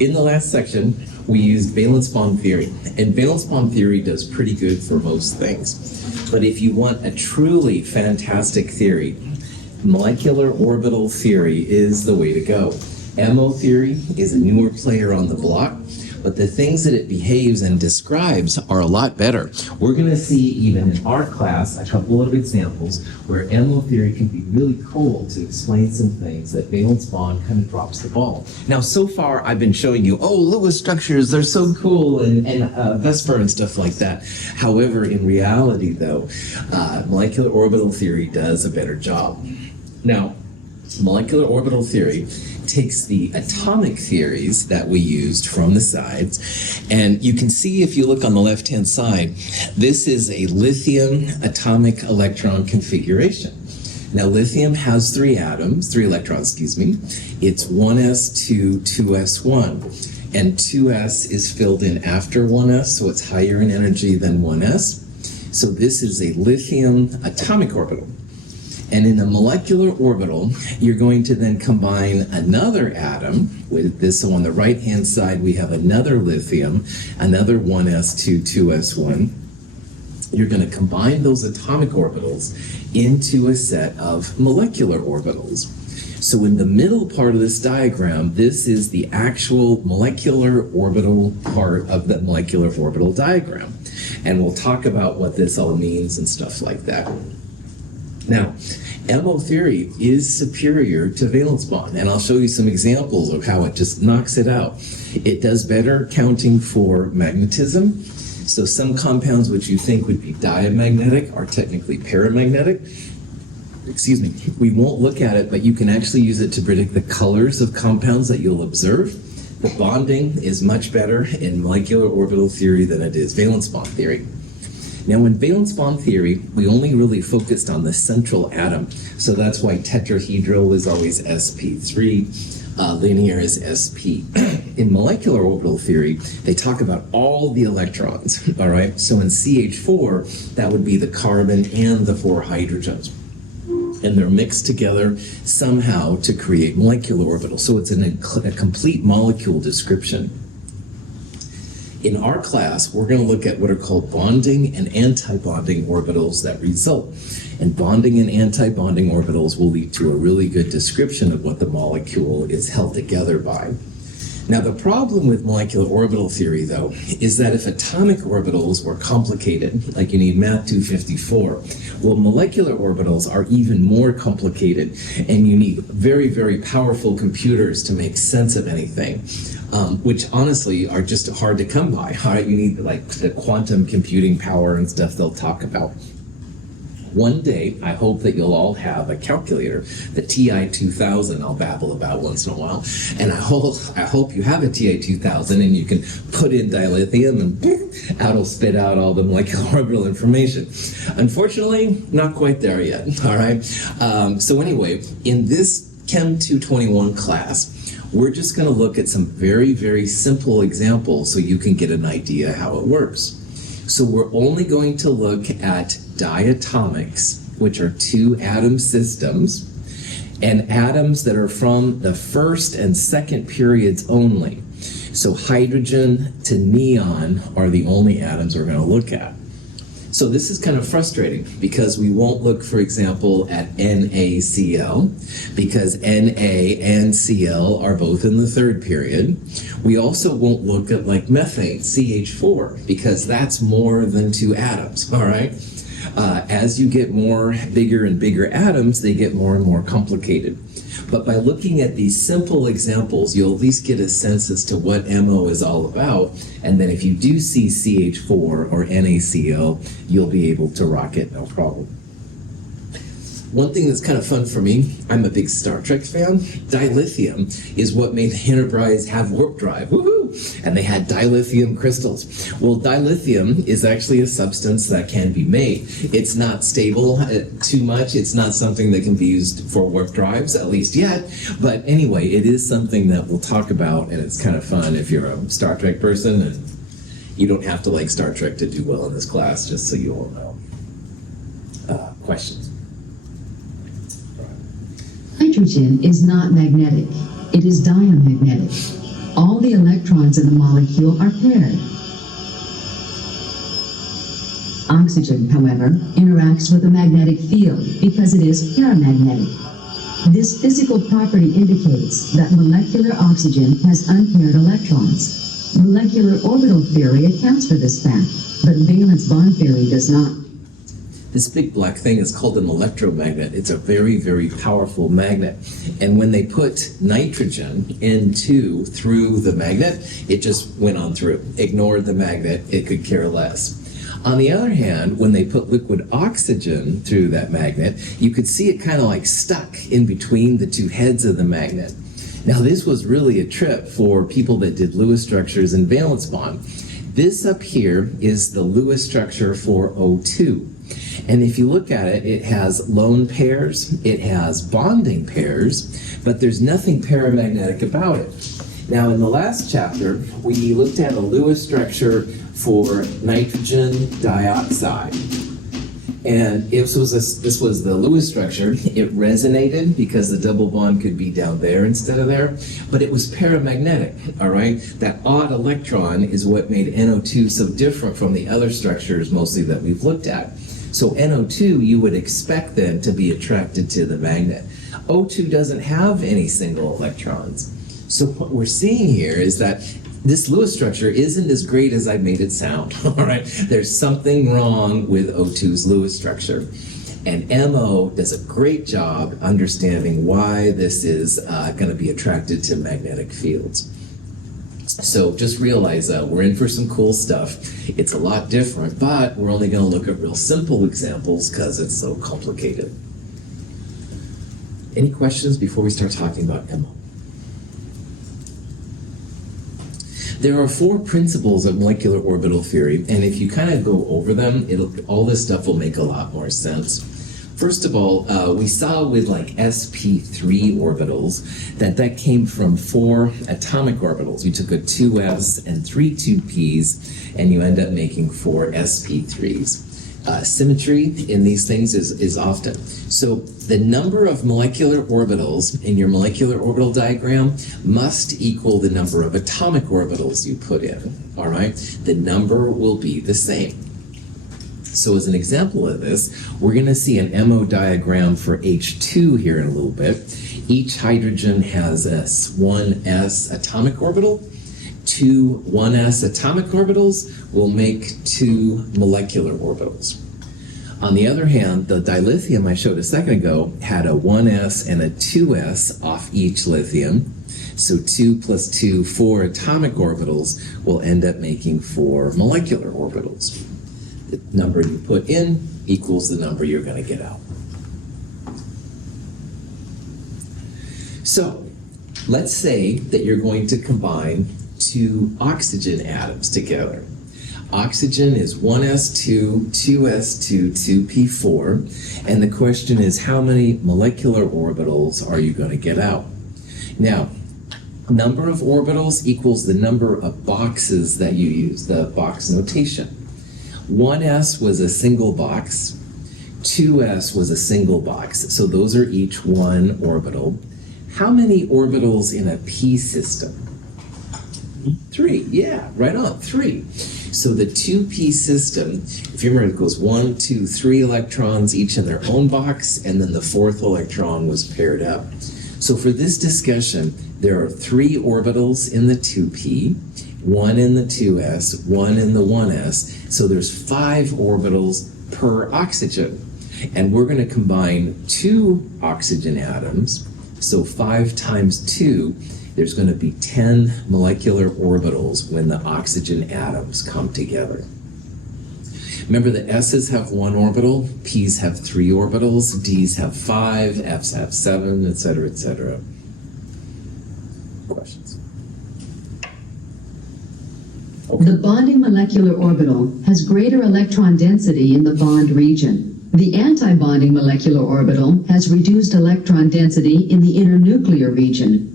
In the last section, we used valence bond theory, and valence bond theory does pretty good for most things. But if you want a truly fantastic theory, molecular orbital theory is the way to go. MO theory is a newer player on the block, but the things that it behaves and describes are a lot better. We're going to see, even in our class, a couple of examples where MO theory can be really cool to explain some things that valence bond kind of drops the ball. Now, so far, I've been showing you, Lewis structures, they're so cool, and Vesper and stuff like that. However, in reality, though, molecular orbital theory does a better job. Now, molecular orbital theory takes the atomic theories that we used from the sides, and you can see, if you look on the left-hand side, this is a lithium atomic electron configuration. Now, lithium has three electrons, It's 1s2, 2s1, and 2s is filled in after 1s, so it's higher in energy than 1s. So this is a lithium atomic orbital. And in a molecular orbital, you're going to then combine another atom with this. So on the right-hand side, we have another lithium, another 1s2, 2s1. You're going to combine those atomic orbitals into a set of molecular orbitals. So in the middle part of this diagram, this is the actual molecular orbital part of the molecular orbital diagram. And we'll talk about what this all means and stuff like that. Now, MO theory is superior to valence bond, and I'll show you some examples of how it just knocks it out. It does better counting for magnetism. So some compounds which you think would be diamagnetic are technically paramagnetic. We won't look at it, but you can actually use it to predict the colors of compounds that you'll observe. The bonding is much better in molecular orbital theory than it is valence bond theory. Now, in valence bond theory, we only really focused on the central atom, so that's why tetrahedral is always sp3, linear is sp. In molecular orbital theory, they talk about all the electrons, all right? So in CH4, that would be the carbon and the 4 hydrogens. And they're mixed together somehow to create molecular orbitals. So it's a complete molecule description. In our class, we're going to look at what are called bonding and antibonding orbitals that result. And bonding and antibonding orbitals will lead to a really good description of what the molecule is held together by. Now, the problem with molecular orbital theory, though, is that if atomic orbitals were complicated, like you need math 254, well, molecular orbitals are even more complicated, and you need very, very powerful computers to make sense of anything, which honestly are just hard to come by. All right, you need like the quantum computing power and stuff they'll talk about. One day, I hope that you'll all have a calculator, the TI-2000 I'll babble about once in a while, and I hope you have a TI-2000 and you can put in dilithium and it'll spit out all the molecular orbital information. Unfortunately, not quite there yet, all right? So anyway, in this Chem 221 class, we're just going to look at some very, very simple examples so you can get an idea how it works. So we're only going to look at diatomics, which are 2 atom systems, and atoms that are from the first and second periods only. So hydrogen to neon are the only atoms we're going to look at. So this is kind of frustrating because we won't look, for example, at NaCl because Na and Cl are both in the third period. We also won't look at like methane, CH4, because that's more than 2 atoms, all right? As you get more bigger and bigger atoms, they get more and more complicated. But by looking at these simple examples, you'll at least get a sense as to what MO is all about. And then if you do see CH4 or NaCl, you'll be able to rock it, no problem. One thing that's kind of fun for me, I'm a big Star Trek fan. Dilithium is what made the Enterprise have warp drive. Woohoo! And they had dilithium crystals. Well, dilithium is actually a substance that can be made. It's not stable too much. It's not something that can be used for warp drives, at least yet. But anyway, it is something that we'll talk about, and it's kind of fun if you're a Star Trek person, and you don't have to like Star Trek to do well in this class, just so you all know. Questions? Hydrogen is not magnetic. It is diamagnetic. All the electrons in the molecule are paired. Oxygen, however, interacts with a magnetic field because it is paramagnetic. This physical property indicates that molecular oxygen has unpaired electrons. Molecular orbital theory accounts for this fact, but valence bond theory does not. This big black thing is called an electromagnet. It's a very, very powerful magnet. And when they put nitrogen through the magnet, it just went on through. Ignored the magnet, it could care less. On the other hand, when they put liquid oxygen through that magnet, you could see it kind of like stuck in between the two heads of the magnet. Now, this was really a trip for people that did Lewis structures and valence bond. This up here is the Lewis structure for O2. And if you look at it, it has lone pairs, it has bonding pairs, but there's nothing paramagnetic about it. Now, in the last chapter, we looked at a Lewis structure for nitrogen dioxide. And this was the Lewis structure. It resonated because the double bond could be down there instead of there, but it was paramagnetic, all right? That odd electron is what made NO2 so different from the other structures mostly that we've looked at. So NO2, you would expect then to be attracted to the magnet. O2 doesn't have any single electrons. So what we're seeing here is that this Lewis structure isn't as great as I made it sound, all right? There's something wrong with O2's Lewis structure. And MO does a great job understanding why this is going to be attracted to magnetic fields. So just realize we're in for some cool stuff. It's a lot different, but we're only going to look at real simple examples because it's so complicated. Any questions before we start talking about MO? There are 4 principles of molecular orbital theory, and if you kind of go over them, all this stuff will make a lot more sense. First of all, we saw with like sp3 orbitals that came from 4 atomic orbitals. You took a 2s and 3 2p's, and you end up making 4 sp3s. Symmetry in these things is often. So the number of molecular orbitals in your molecular orbital diagram must equal the number of atomic orbitals you put in, all right? The number will be the same. So as an example of this, we're going to see an MO diagram for H2 here in a little bit. Each hydrogen has one s atomic orbital. 2 1s atomic orbitals will make 2 molecular orbitals. On the other hand, the dilithium I showed a second ago had a 1s and a 2s off each lithium. So 2 plus 2, 4 atomic orbitals will end up making 4 molecular orbitals. The number you put in equals the number you're going to get out. So let's say that you're going to combine 2 oxygen atoms together. Oxygen is 1s2, 2s2, 2p4, and the question is how many molecular orbitals are you going to get out? Now, number of orbitals equals the number of boxes that you use, the box notation. 1s was a single box, 2s was a single box, so those are each 1 orbital. How many orbitals in a p system? 3, yeah, right on, 3. So the 2p system, if you remember, it goes 1, 2, 3 electrons, each in their own box, and then the 4th electron was paired up. So for this discussion, there are 3 orbitals in the 2p, 1 in the 2s, 1 in the 1s, so there's 5 orbitals per oxygen. And we're going to combine 2 oxygen atoms, so 5 times 2, there's going to be 10 molecular orbitals when the oxygen atoms come together. Remember, the S's have 1 orbital, P's have 3 orbitals, D's have 5, F's have 7, etc., etc. Questions? Okay. The bonding molecular orbital has greater electron density in the bond region. The antibonding molecular orbital has reduced electron density in the internuclear region.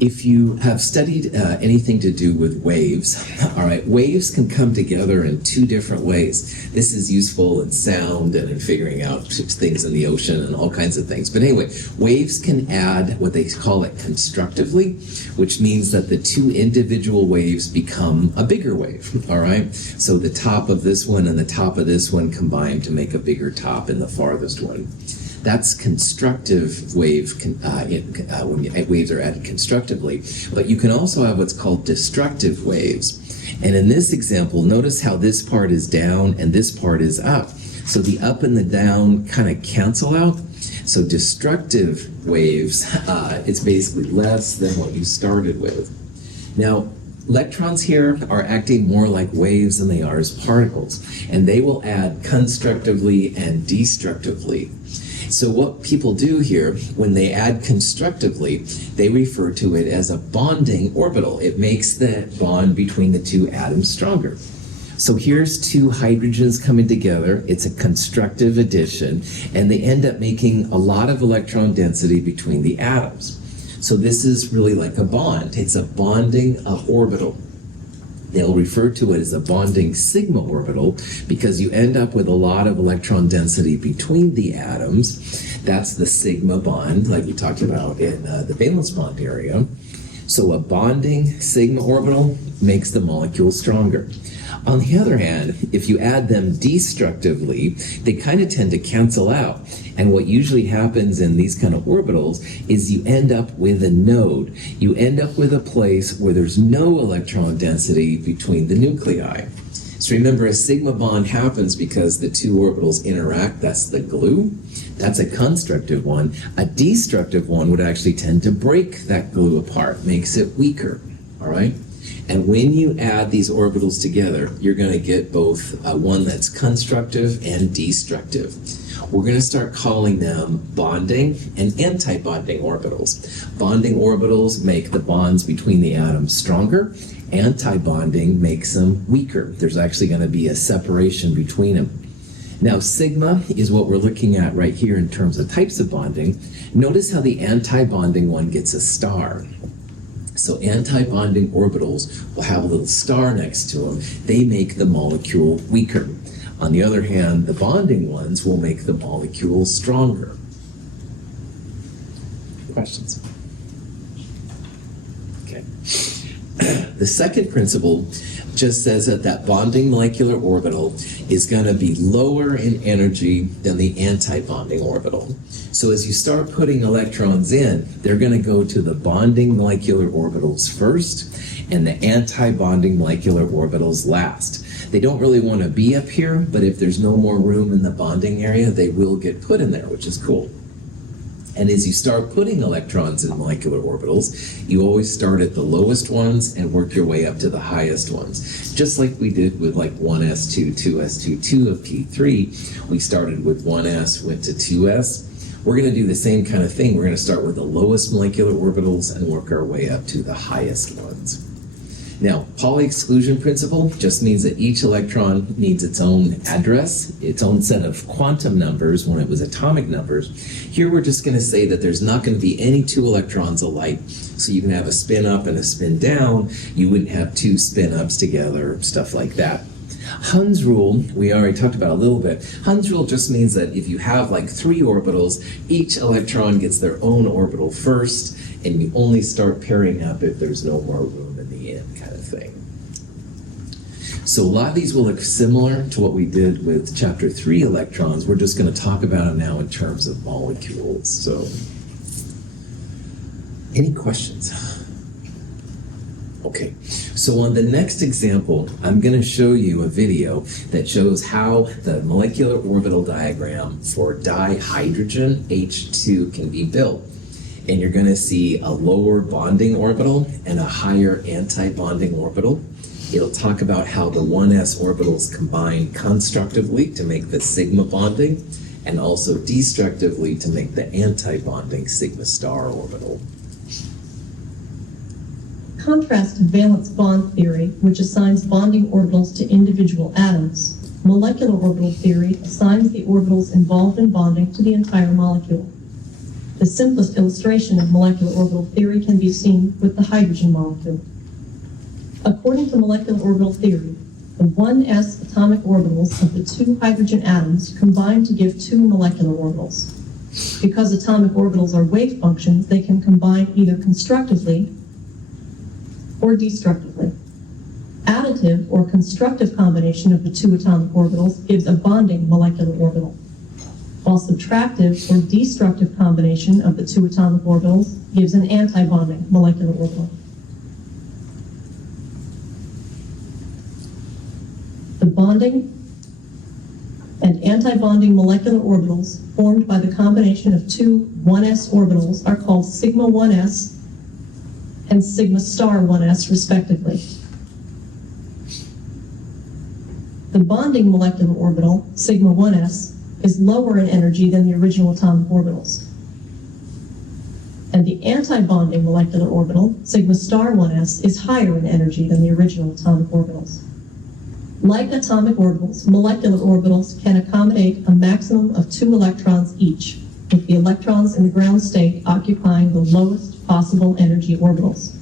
If you have studied anything to do with waves, all right, waves can come together in two different ways. This is useful in sound and in figuring out things in the ocean and all kinds of things. But anyway, waves can add what they call it constructively, which means that the two individual waves become a bigger wave, all right? So the top of this one and the top of this one combine to make a bigger top in the farthest one. That's constructive wave when waves are added constructively. But you can also have what's called destructive waves. And in this example, notice how this part is down and this part is up. So the up and the down kind of cancel out. So destructive waves, it's basically less than what you started with. Now, electrons here are acting more like waves than they are as particles. And they will add constructively and destructively. So what people do here, when they add constructively, they refer to it as a bonding orbital. It makes the bond between the two atoms stronger. So here's two hydrogens coming together. It's a constructive addition, and they end up making a lot of electron density between the atoms. So this is really like a bond. It's a bonding orbital. They'll refer to it as a bonding sigma orbital because you end up with a lot of electron density between the atoms. That's the sigma bond, like we talked about in the valence bond area. So a bonding sigma orbital makes the molecule stronger. On the other hand, if you add them destructively, they kind of tend to cancel out. And what usually happens in these kind of orbitals is you end up with a node. You end up with a place where there's no electron density between the nuclei. So remember, a sigma bond happens because the two orbitals interact. That's the glue. That's a constructive one. A destructive one would actually tend to break that glue apart, makes it weaker, all right? And when you add these orbitals together, you're going to get both one that's constructive and destructive. We're going to start calling them bonding and anti-bonding orbitals. Bonding orbitals make the bonds between the atoms stronger. Anti-bonding makes them weaker. There's actually going to be a separation between them. Now, sigma is what we're looking at right here in terms of types of bonding. Notice how the anti-bonding one gets a star. So anti-bonding orbitals will have a little star next to them. They make the molecule weaker. On the other hand, the bonding ones will make the molecule stronger. Questions? Okay. The second principle just says that that bonding molecular orbital is going to be lower in energy than the anti-bonding orbital. So as you start putting electrons in, they're going to go to the bonding molecular orbitals first and the anti-bonding molecular orbitals last. They don't really want to be up here, but if there's no more room in the bonding area, they will get put in there, which is cool. And as you start putting electrons in molecular orbitals, you always start at the lowest ones and work your way up to the highest ones. Just like we did with like 1s2, 2s2, 2 of P3, we started with 1s, went to 2s. We're going to do the same kind of thing. We're going to start with the lowest molecular orbitals and work our way up to the highest ones. Now, Pauli exclusion principle just means that each electron needs its own address, its own set of quantum numbers when it was atomic numbers. Here we're just going to say that there's not going to be any two electrons alike. So you can have a spin up and a spin down. You wouldn't have two spin ups together, stuff like that. Hund's rule, we already talked about a little bit. Hund's rule just means that if you have like three orbitals, each electron gets their own orbital first, and you only start pairing up if there's no more room in the end, kind of thing. So a lot of these will look similar to what we did with chapter 3 electrons. We're just going to talk about them now in terms of molecules. So, any questions? Okay, so on the next example, I'm going to show you a video that shows how the molecular orbital diagram for dihydrogen H2 can be built. And you're going to see a lower bonding orbital and a higher anti-bonding orbital. It'll talk about how the 1s orbitals combine constructively to make the sigma bonding and also destructively to make the anti-bonding sigma star orbital. Contrast to valence bond theory, which assigns bonding orbitals to individual atoms, molecular orbital theory assigns the orbitals involved in bonding to the entire molecule. The simplest illustration of molecular orbital theory can be seen with the hydrogen molecule. According to molecular orbital theory, the 1s atomic orbitals of the two hydrogen atoms combine to give two molecular orbitals. Because atomic orbitals are wave functions, they can combine either constructively or destructively. Additive or constructive combination of the two atomic orbitals gives a bonding molecular orbital, while subtractive or destructive combination of the two atomic orbitals gives an antibonding molecular orbital. The bonding and antibonding molecular orbitals formed by the combination of two 1s orbitals are called sigma 1s and sigma star 1s respectively. The bonding molecular orbital, sigma 1s, is lower in energy than the original atomic orbitals. And the antibonding molecular orbital, sigma star 1s, is higher in energy than the original atomic orbitals. Like atomic orbitals, molecular orbitals can accommodate a maximum of 2 electrons each, with the electrons in the ground state occupying the lowest possible energy orbitals.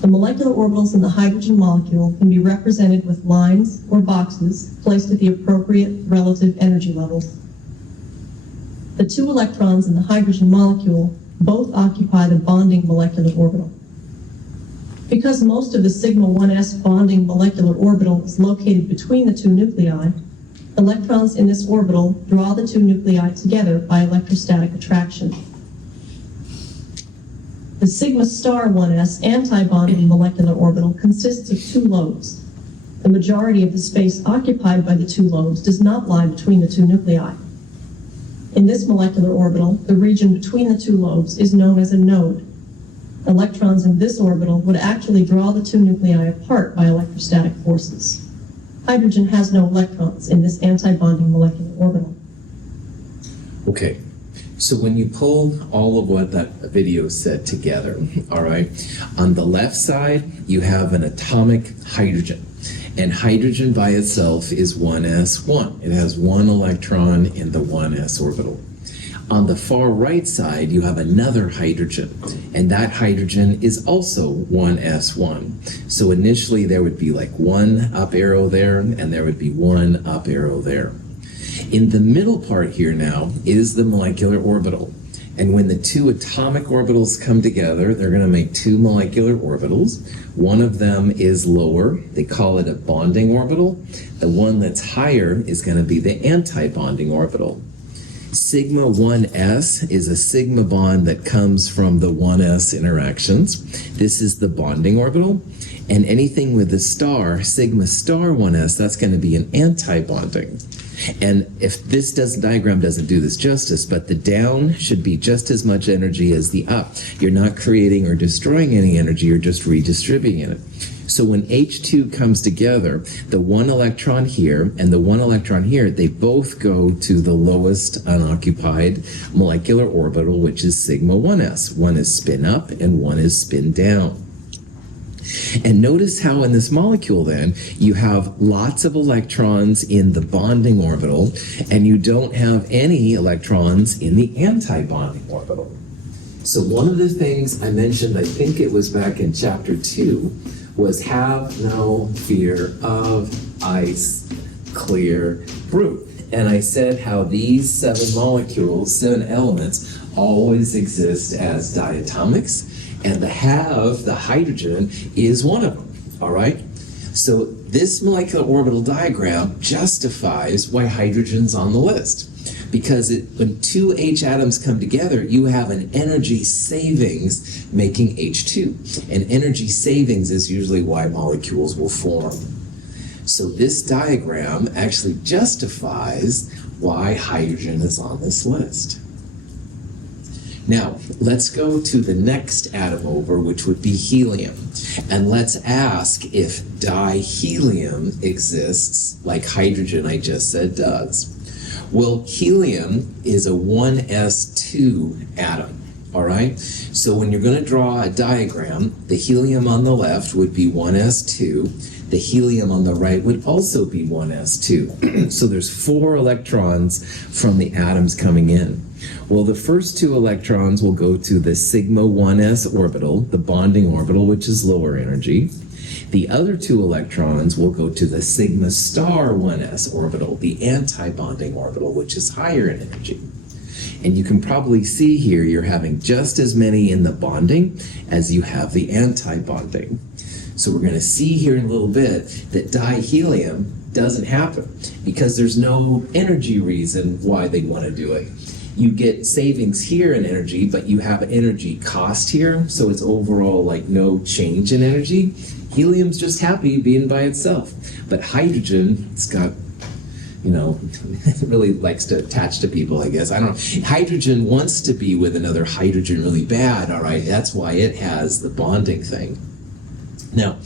The molecular orbitals in the hydrogen molecule can be represented with lines or boxes placed at the appropriate relative energy levels. The 2 electrons in the hydrogen molecule both occupy the bonding molecular orbital. Because most of the sigma 1s bonding molecular orbital is located between the 2 nuclei, electrons in this orbital draw the 2 nuclei together by electrostatic attraction. The sigma star 1s antibonding molecular orbital consists of 2 lobes. The majority of the space occupied by the 2 lobes does not lie between the 2 nuclei. In this molecular orbital, the region between the 2 lobes is known as a node. Electrons in this orbital would actually draw the 2 nuclei apart by electrostatic forces. Hydrogen has no electrons in this antibonding molecular orbital. Okay, so when you pull all of what that video said together, all right, on the left side, you have an atomic hydrogen. And hydrogen by itself is 1s1. It has 1 electron in the 1s orbital. On the far right side, you have another hydrogen, and that hydrogen is also 1s1. So initially there would be like 1 up arrow there, and there would be 1 up arrow there. In the middle part here now is the molecular orbital. And when the 2 atomic orbitals come together, they're going to make 2 molecular orbitals. One of them is lower. They call it a bonding orbital. The one that's higher is going to be the antibonding orbital. Sigma 1s is a sigma bond that comes from the 1s interactions. This is the bonding orbital. And anything with the star, sigma star 1s, that's going to be an antibonding. And if this diagram doesn't do this justice, but the down should be just as much energy as the up. You're not creating or destroying any energy, you're just redistributing it. So when H2 comes together, the 1 electron here and the 1 electron here, they both go to the lowest unoccupied molecular orbital, which is sigma 1s. One is spin up and one is spin down. And notice how in this molecule then, you have lots of electrons in the bonding orbital, and you don't have any electrons in the antibonding orbital. So one of the things I mentioned, I think it was back in chapter 2, was have no fear of ice, clear, brew. And I said how these 7 molecules, 7 elements, always exist as diatomics, and the hydrogen, is one of them, all right? So this molecular orbital diagram justifies why hydrogen's on the list. Because when 2 H atoms come together, you have an energy savings making H2. And energy savings is usually why molecules will form. So this diagram actually justifies why hydrogen is on this list. Now, let's go to the next atom over, which would be helium. And let's ask if dihelium exists, like hydrogen I just said does. Well, helium is a 1s2 atom, all right? So when you're going to draw a diagram, the helium on the left would be 1s2. The helium on the right would also be 1s2. So there's 4 electrons from the atoms coming in. Well, the first two electrons will go to the sigma 1s orbital, the bonding orbital, which is lower energy. The other two electrons will go to the sigma star 1s orbital, the anti-bonding orbital, which is higher in energy. And you can probably see here you're having just as many in the bonding as you have the anti-bonding. So we're going to see here in a little bit that dihelium doesn't happen because there's no energy reason why they want to do it. You get savings here in energy, but you have energy cost here, so it's overall like no change in energy. Helium's just happy being by itself. But hydrogen, it's got, you know, it really likes to attach to people, I guess. I don't know. Hydrogen wants to be with another hydrogen really bad, all right? That's why it has the bonding thing. Now,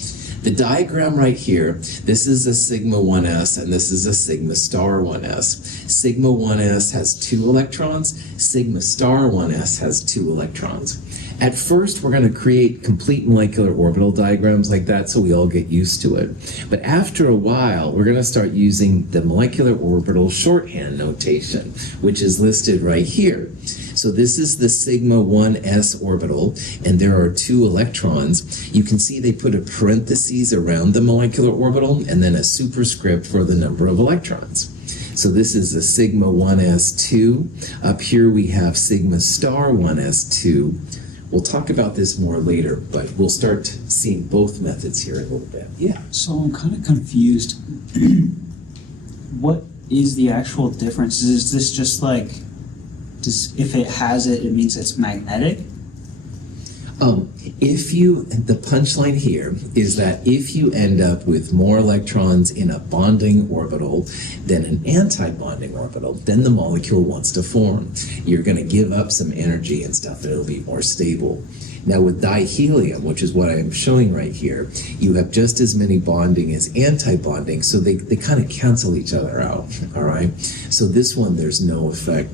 the diagram right here, this is a sigma 1s and this is a sigma star 1s. Sigma 1s has 2 electrons, sigma star 1s has 2 electrons. At first, we're going to create complete molecular orbital diagrams like that so we all get used to it. But after a while, we're going to start using the molecular orbital shorthand notation, which is listed right here. So this is the sigma 1s orbital, and there are 2 electrons. You can see they put a parentheses around the molecular orbital and then a superscript for the number of electrons. So this is a sigma 1s2. Up here we have sigma star 1s2. We'll talk about this more later, but we'll start seeing both methods here in a little bit. Yeah. So I'm kind of confused. What is the actual difference? Is this just like, if it has it, it means it's magnetic? The punchline here is that if you end up with more electrons in a bonding orbital than an anti-bonding orbital, then the molecule wants to form. You're going to give up some energy and stuff, and it'll be more stable. Now with dihelium, which is what I'm showing right here, you have just as many bonding as anti-bonding, so they kind of cancel each other out, all right? So this one, there's no effect.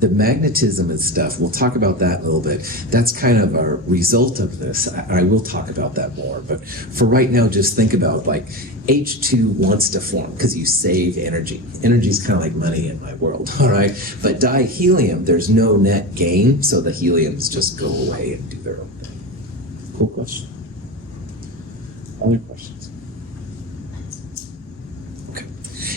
The magnetism and stuff, we'll talk about that in a little bit. That's kind of a result of this. I will talk about that more, but for right now, just think about like H2 wants to form because you save energy. Energy is kind of like money in my world, all right? But dihelium, there's no net gain, so the heliums just go away and do their own thing. Cool question. Other questions? Okay.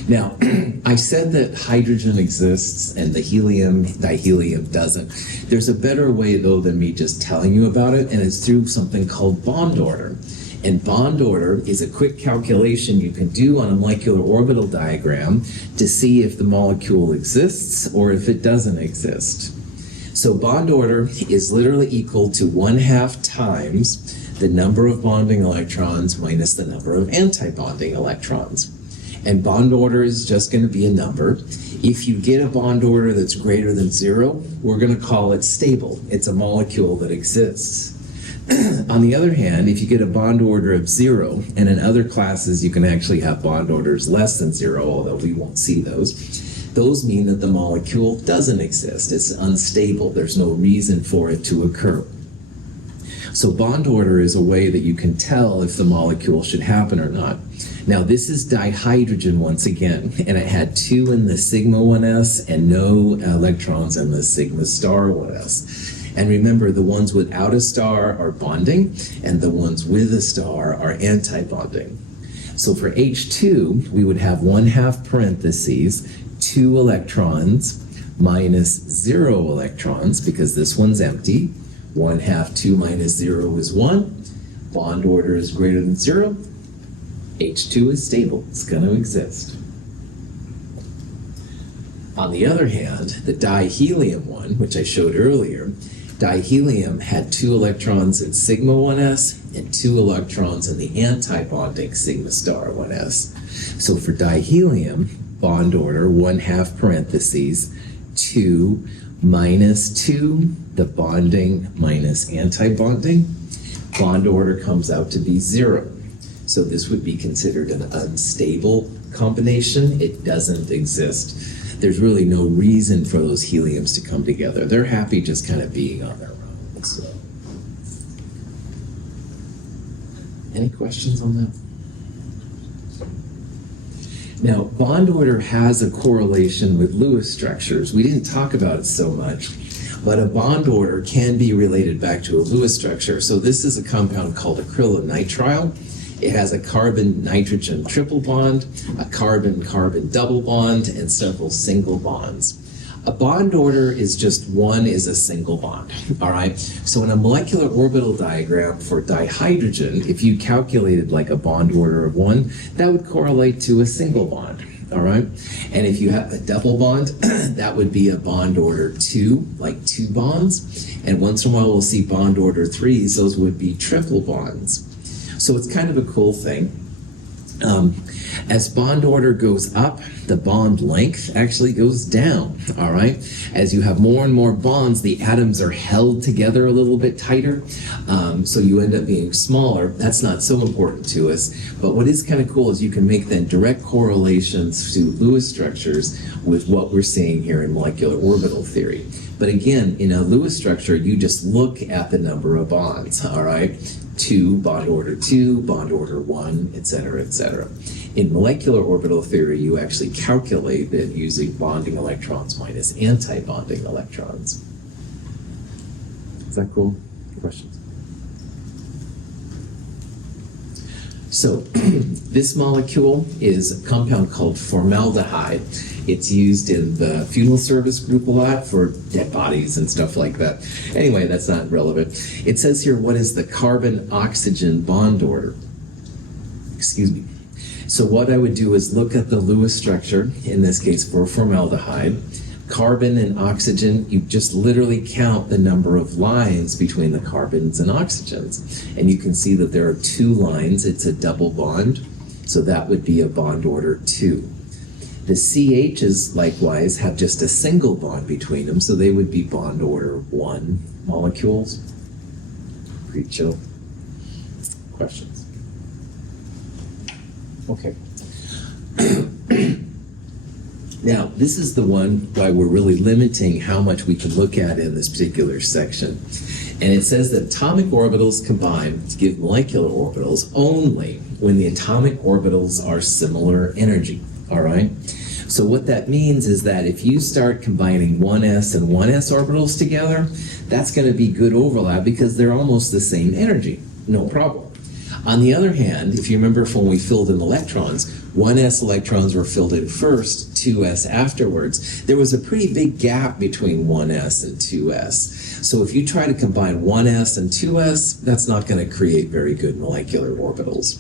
Now, I said that hydrogen exists and the dihelium doesn't. There's a better way, though, than me just telling you about it, and it's through something called bond order. And bond order is a quick calculation you can do on a molecular orbital diagram to see if the molecule exists or if it doesn't exist. So bond order is literally equal to 1/2 times the number of bonding electrons minus the number of anti-bonding electrons. And bond order is just going to be a number. If you get a bond order that's greater than 0, we're going to call it stable. It's a molecule that exists. On the other hand, if you get a bond order of 0, and in other classes you can actually have bond orders less than 0, although we won't see those mean that the molecule doesn't exist. It's unstable. There's no reason for it to occur. So bond order is a way that you can tell if the molecule should happen or not. Now this is dihydrogen once again, and it had 2 in the sigma 1s and no electrons in the sigma star 1s. And remember, the ones without a star are bonding, and the ones with a star are anti-bonding. So for H2, we would have 1/2 parentheses, 2 electrons minus 0 electrons, because this one's empty. 1/2, 2 minus 0 is 1. Bond order is greater than 0. H2 is stable. It's going to exist. On the other hand, the dihelium one, which I showed earlier, dihelium had 2 electrons in sigma 1s and 2 electrons in the anti-bonding sigma star 1s. So for dihelium, bond order, 1/2 parentheses, 2 minus 2, the bonding minus anti-bonding. Bond order comes out to be 0. So this would be considered an unstable combination. It doesn't exist. There's really no reason for those heliums to come together. They're happy just kind of being on their own. So, any questions on that? Now, bond order has a correlation with Lewis structures. We didn't talk about it so much, but a bond order can be related back to a Lewis structure. So this is a compound called acrylonitrile. It has a carbon-nitrogen triple bond, a carbon-carbon double bond, and several single bonds. A bond order is just one is a single bond, all right? So in a molecular orbital diagram for dihydrogen, if you calculated like a bond order of 1, that would correlate to a single bond, all right? And if you have a double bond, that would be a bond order 2, like 2 bonds. And once in a while we'll see bond order 3s, those would be triple bonds. So it's kind of a cool thing. As bond order goes up, the bond length actually goes down, all right? As you have more and more bonds, the atoms are held together a little bit tighter, so you end up being smaller. That's not so important to us, but what is kind of cool is you can make then direct correlations to Lewis structures with what we're seeing here in molecular orbital theory. But again, in a Lewis structure, you just look at the number of bonds, all right? 2, bond order 2, bond order 1, etc., etc. In molecular orbital theory, you actually calculate it using bonding electrons minus anti-bonding electrons. Is that cool? Questions? So, this molecule is a compound called formaldehyde. It's used in the funeral service group a lot for dead bodies and stuff like that. Anyway, that's not relevant. It says here, what is the carbon-oxygen bond order? Excuse me. So what I would do is look at the Lewis structure, in this case for formaldehyde. Carbon and oxygen, you just literally count the number of lines between the carbons and oxygens. And you can see that there are 2 lines. It's a double bond. So that would be a bond order 2. The CHs likewise have just a single bond between them, so they would be bond order 1 molecules. Pretty chill. Questions? Okay. Now, this is the one why we're really limiting how much we can look at in this particular section. And it says that atomic orbitals combine to give molecular orbitals only when the atomic orbitals are similar energy, all right? So what that means is that if you start combining 1s and 1s orbitals together, that's going to be good overlap because they're almost the same energy, no problem. On the other hand, if you remember from when we filled in electrons, 1s electrons were filled in first, 2s afterwards. There was a pretty big gap between 1s and 2s. So if you try to combine 1s and 2s, that's not going to create very good molecular orbitals.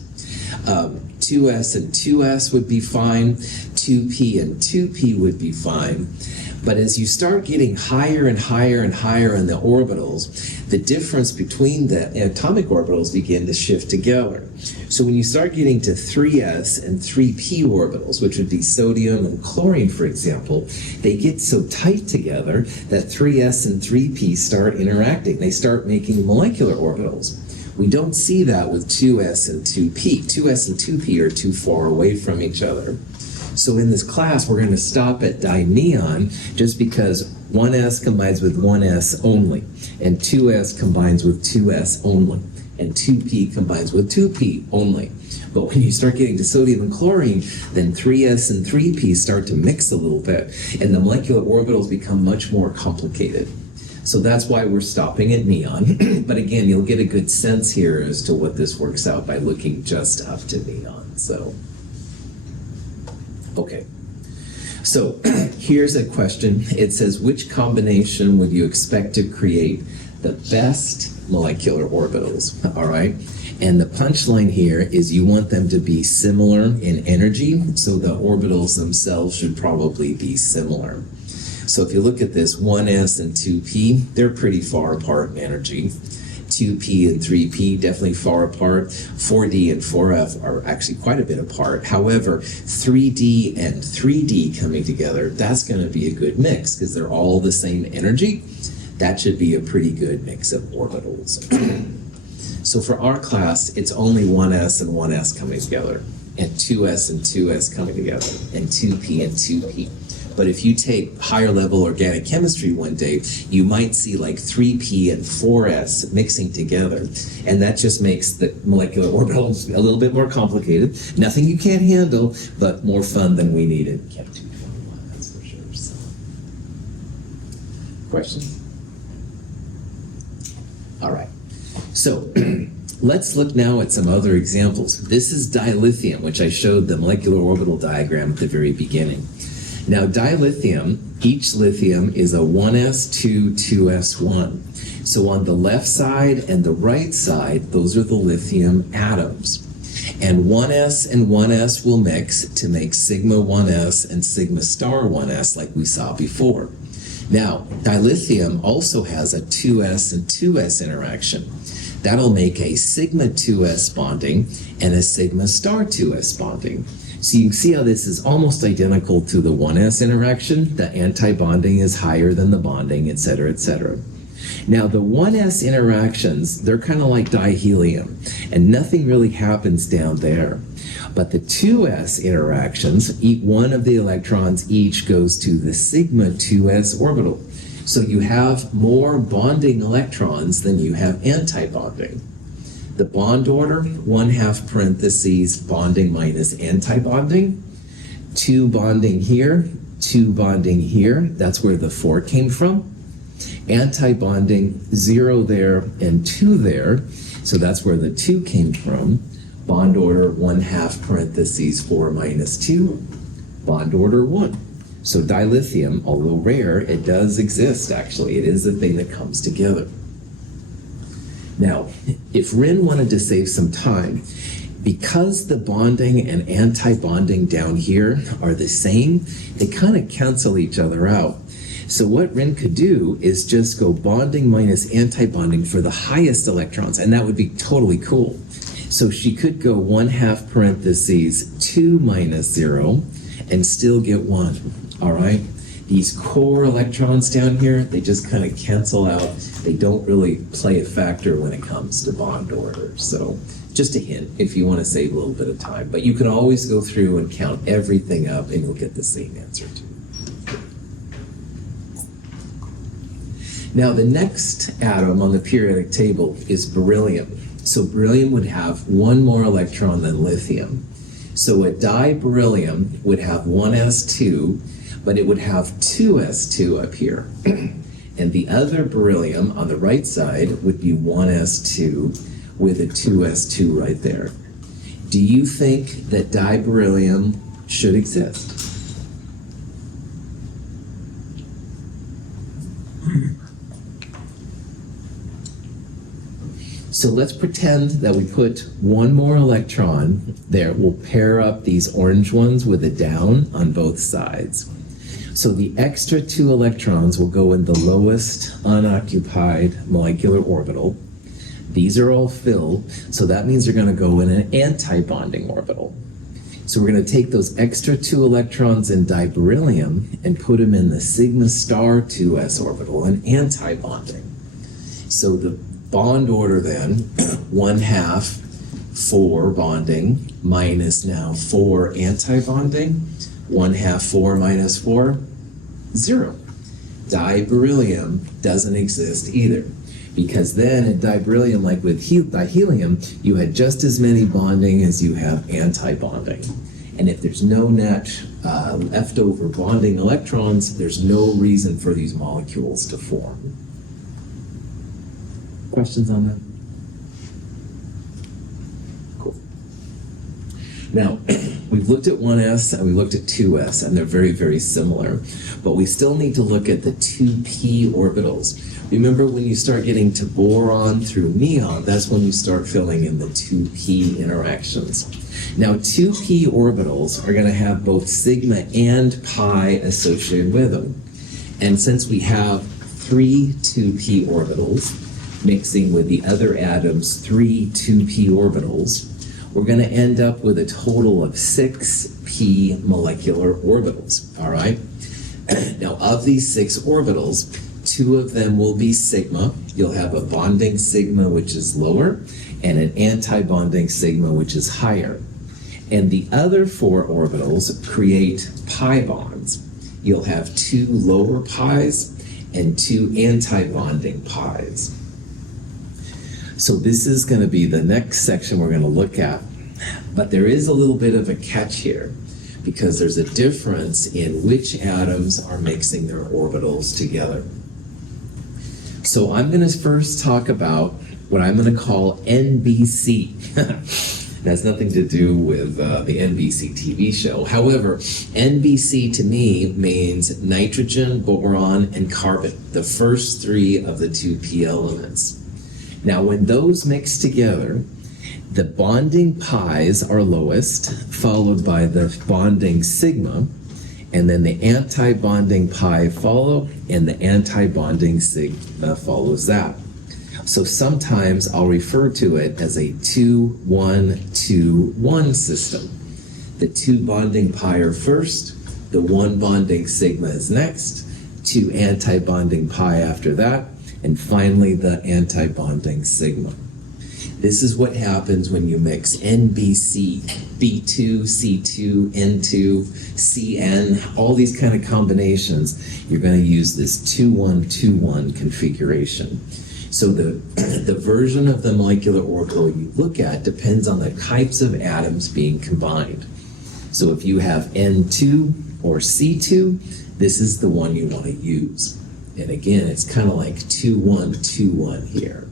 2s and 2s would be fine, 2p and 2p would be fine. But as you start getting higher and higher and higher in the orbitals, the difference between the atomic orbitals begin to shift together. So when you start getting to 3s and 3p orbitals, which would be sodium and chlorine, for example, they get so tight together that 3s and 3p start interacting. They start making molecular orbitals. We don't see that with 2s and 2p. 2s and 2p are too far away from each other. So in this class, we're going to stop at dineon just because 1s combines with 1s only, and 2s combines with 2s only, and 2p combines with 2p only. But when you start getting to sodium and chlorine, then 3s and 3p start to mix a little bit, and the molecular orbitals become much more complicated. So that's why we're stopping at neon. But again, you'll get a good sense here as to what this works out by looking just up to neon. So. Okay, so here's a question. It says, which combination would you expect to create the best molecular orbitals, all right? And the punchline here is you want them to be similar in energy, so the orbitals themselves should probably be similar. So if you look at this, 1s and 2p, they're pretty far apart in energy. 2p and 3p definitely far apart. 4d and 4f are actually quite a bit apart. However, 3d and 3d coming together, that's going to be a good mix because they're all the same energy. That should be a pretty good mix of orbitals. So for our class, it's only 1s and 1s coming together, and 2s and 2s coming together, and 2p and 2p. But if you take higher level organic chemistry one day, you might see like 3p and 4s mixing together. And that just makes the molecular orbitals a little bit more complicated. Nothing you can't handle, but more fun than we needed. Kept 221, that's for sure. So. Questions? All right. So let's look now at some other examples. This is dilithium, which I showed the molecular orbital diagram at the very beginning. Now dilithium, each lithium is a 1s2, 2s1. So on the left side and the right side, those are the lithium atoms. And 1s and 1s will mix to make sigma 1s and sigma star 1s like we saw before. Now, dilithium also has a 2s and 2s interaction. That'll make a sigma 2s bonding and a sigma star 2s bonding. So you can see how this is almost identical to the 1s interaction. The anti-bonding is higher than the bonding, etc., etc. Now, the 1s interactions, they're kind of like dihelium, and nothing really happens down there. But the 2s interactions, one of the electrons each goes to the sigma 2s orbital. So you have more bonding electrons than you have anti-bonding. The bond order, 1/2 parentheses, bonding minus anti-bonding. 2 bonding here, 2 bonding here. That's where the 4 came from. Anti-bonding, 0 there and 2 there. So that's where the 2 came from. Bond order, 1/2 parentheses, 4 minus 2. Bond order 1. So dilithium, although rare, it does exist actually. It is a thing that comes together. Now, if Rin wanted to save some time, because the bonding and anti-bonding down here are the same, they kind of cancel each other out. So what Rin could do is just go bonding minus anti-bonding for the highest electrons, and that would be totally cool. So she could go 1/2 parentheses 2 minus 0 and still get 1, all right? These core electrons down here, they just kind of cancel out. They don't really play a factor when it comes to bond order. So just a hint if you want to save a little bit of time. But you can always go through and count everything up and you'll get the same answer too. Now the next atom on the periodic table is beryllium. So beryllium would have 1 more electron than lithium. So a diberyllium would have 1s2, but it would have 2s2 up here. And the other beryllium on the right side would be 1s2 with a 2s2 right there. Do you think that diberyllium should exist? So let's pretend that we put 1 more electron there. We'll pair up these orange ones with a down on both sides. So the extra 2 electrons will go in the lowest unoccupied molecular orbital. These are all filled, so that means they're going to go in an anti-bonding orbital. So we're going to take those extra 2 electrons in diberyllium and put them in the sigma star 2s orbital, an anti-bonding. So the bond order then, 1/2 4 bonding minus now 4 anti-bonding. 1/2 4 minus 4, 0. Diberyllium doesn't exist either. Because then at diberyllium, like with dihelium, you had just as many bonding as you have anti-bonding. And if there's no net leftover bonding electrons, there's no reason for these molecules to form. Questions on that? Cool. Now, we've looked at 1s and we looked at 2s, and they're very, very similar. But we still need to look at the 2p orbitals. Remember when you start getting to boron through neon, that's when you start filling in the 2p interactions. Now 2p orbitals are going to have both sigma and pi associated with them. And since we have 3 2p orbitals mixing with the other atoms 3 2p orbitals, we're going to end up with a total of 6p molecular orbitals, all right? Now of these 6 orbitals, 2 of them will be sigma. You'll have a bonding sigma, which is lower, and an anti-bonding sigma, which is higher. And the other 4 orbitals create pi bonds. you'll have 2 lower pi's and 2 anti-bonding pi's. So this is going to be the next section we're going to look at. But there is a little bit of a catch here, because there's a difference in which atoms are mixing their orbitals together. So I'm going to first talk about what I'm going to call NBC. It has nothing to do with the NBC TV show. However, NBC to me means nitrogen, boron, and carbon, the first 3 of the 2p elements. Now, when those mix together, the bonding pi's are lowest, followed by the bonding sigma, and then the anti-bonding pi follow, and the anti-bonding sigma follows that. So sometimes I'll refer to it as a 2-1-2-1 system. The 2 bonding pi are first, the 1 bonding sigma is next, 2 anti-bonding pi after that, and finally the anti-bonding sigma. This is what happens when you mix NBC, B2, C2, N2, CN, all these kind of combinations. You're going to use this 2-1-2-1 configuration. So the version of the molecular orbital you look at depends on the types of atoms being combined. So if you have N2 or C2, this is the one you want to use. And again, it's kind of like 2-1-2-1 here.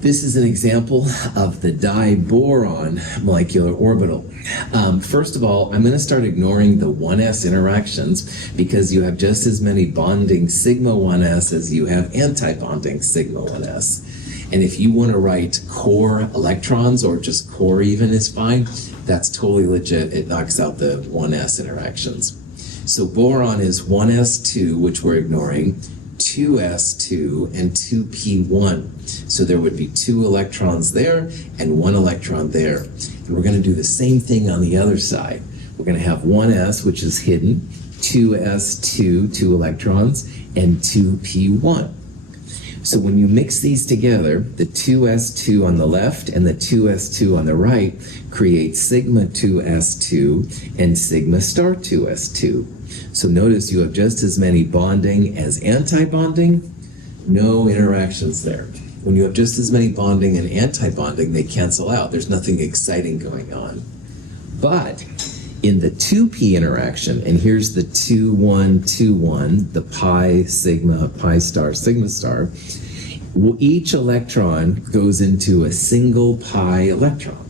This is an example of the diboron molecular orbital. First of all, I'm going to start ignoring the 1s interactions, because you have just as many bonding sigma 1s as you have anti-bonding sigma 1s. And if you want to write core electrons, or just core even is fine, that's totally legit. It knocks out the 1s interactions. So boron is 1s2, which we're ignoring, 2s2, and 2p1. So there would be 2 electrons there and 1 electron there. And we're going to do the same thing on the other side. We're going to have 1s, which is hidden, 2s2, 2 electrons, and 2p1. So when you mix these together, the 2s2 on the left and the 2s2 on the right create sigma 2s2 and sigma star 2s2. So notice you have just as many bonding as anti-bonding, no interactions there. When you have just as many bonding and anti-bonding, they cancel out. There's nothing exciting going on. But in the 2p interaction, and here's the 2-1-2-1, the pi, sigma, pi star, sigma star, each electron goes into a single pi electron.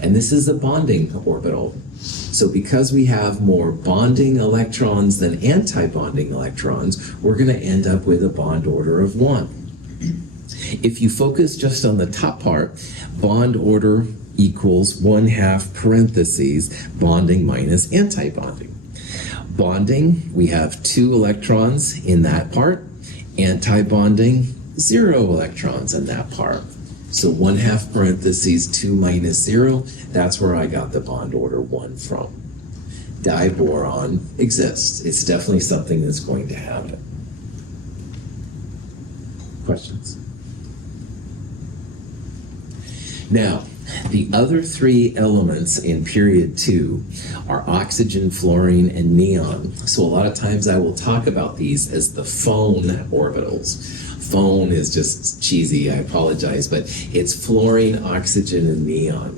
And this is a bonding orbital. So because we have more bonding electrons than anti-bonding electrons, we're going to end up with a bond order of 1. If you focus just on the top part, bond order equals 1/2 parentheses bonding minus anti-bonding. Bonding, we have 2 electrons in that part. Anti-bonding, 0 electrons in that part. So 1/2 parentheses 2 minus 0, that's where I got the bond order 1 from. Diboron exists. It's definitely something that's going to happen. Questions? Now, the other 3 elements in period 2 are oxygen, fluorine, and neon. So a lot of times I will talk about these as the phone orbitals. Phone is just cheesy, I apologize, but it's fluorine, oxygen, and neon.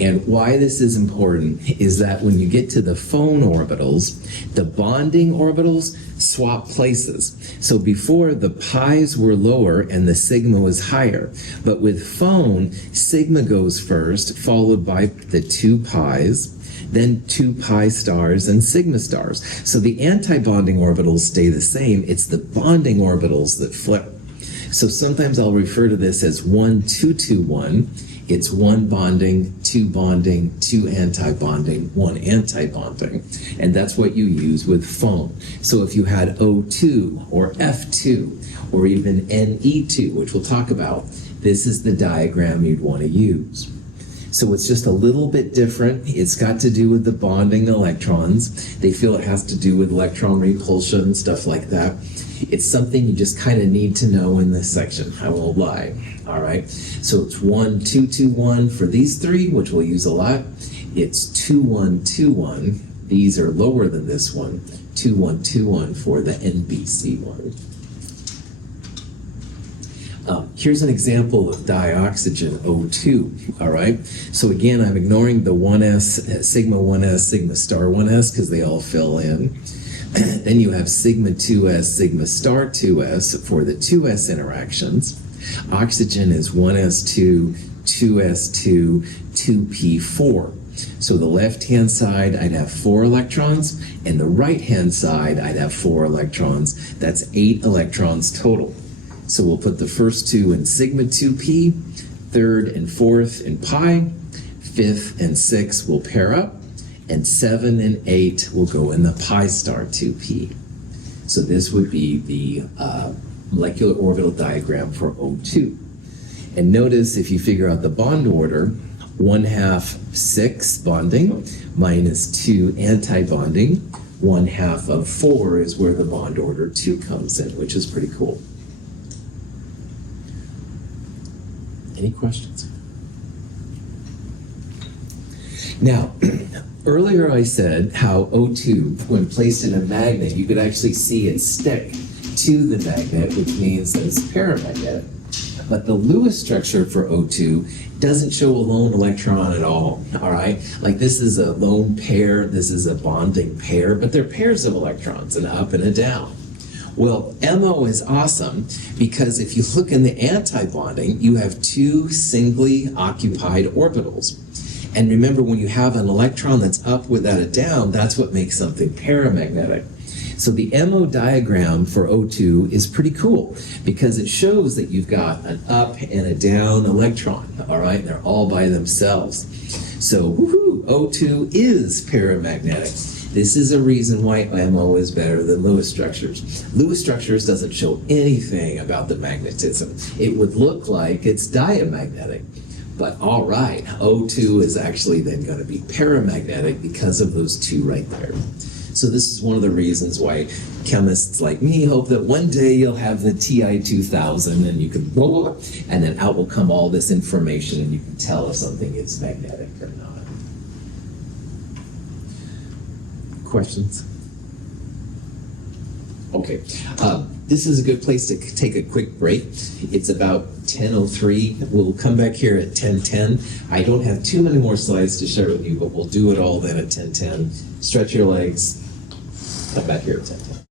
And why this is important is that when you get to the phone orbitals, the bonding orbitals swap places. So before, the pi's were lower and the sigma was higher. But with phone, sigma goes first, followed by the 2 pi's, then 2 pi stars and sigma stars. So the anti-bonding orbitals stay the same. It's the bonding orbitals that flip. So sometimes I'll refer to this as 1-2-2-1. It's 1 bonding, 2 bonding, 2 anti-bonding, 1 anti-bonding. And that's what you use with phone. So if you had O2 or F2 or even Ne2, which we'll talk about, this is the diagram you'd want to use. So it's just a little bit different. It's got to do with the bonding electrons. They feel it has to do with electron repulsion, stuff like that. It's something you just kind of need to know in this section. I won't lie. All right. So it's 1-2-2-1 for these 3, which we'll use a lot. it's 2121. These are lower than this one, 2121 for the NBC one. Here's an example of dioxygen O2, all right? So again, I'm ignoring the 1s, sigma 1s, sigma star 1s, because they all fill in. Then you have sigma 2s, sigma star 2s for the 2s interactions. Oxygen is 1s2, 2s2, 2p4. So the left-hand side, I'd have 4 electrons, and the right-hand side, I'd have 4 electrons. That's 8 electrons total. So we'll put the first 2 in sigma 2p, third and fourth in pi, fifth and sixth will pair up, and 7 and 8 will go in the pi star 2p. So this would be the molecular orbital diagram for O2. And notice if you figure out the bond order, 1/2 6 bonding minus 2 anti-bonding, 1/2 of 4 is where the bond order 2 comes in, which is pretty cool. Any questions? Now, earlier I said how O2, when placed in a magnet, you could actually see it stick to the magnet, which means that it's paramagnetic. But the Lewis structure for O2 doesn't show a lone electron at all right? Like this is a lone pair, this is a bonding pair, but they're pairs of electrons, an up and a down. Well, MO is awesome because if you look in the anti-bonding, you have 2 singly occupied orbitals. And remember, when you have an electron that's up without a down, that's what makes something paramagnetic. So the MO diagram for O2 is pretty cool because it shows that you've got an up and a down electron, all right? They're all by themselves. So woohoo, O2 is paramagnetic. This is a reason why MO is better than Lewis structures. Lewis structures doesn't show anything about the magnetism. It would look like it's diamagnetic. But all right, O2 is actually then going to be paramagnetic because of those 2 right there. So this is one of the reasons why chemists like me hope that one day you'll have the TI 2000 and you can roll it, and then out will come all this information and you can tell if something is magnetic or not. Questions? Okay, this is a good place to take a quick break. It's about 10:03. We'll come back here at 10:10. I don't have too many more slides to share with you, but we'll do it all then at 10:10. Stretch your legs. Come back here at 10:10.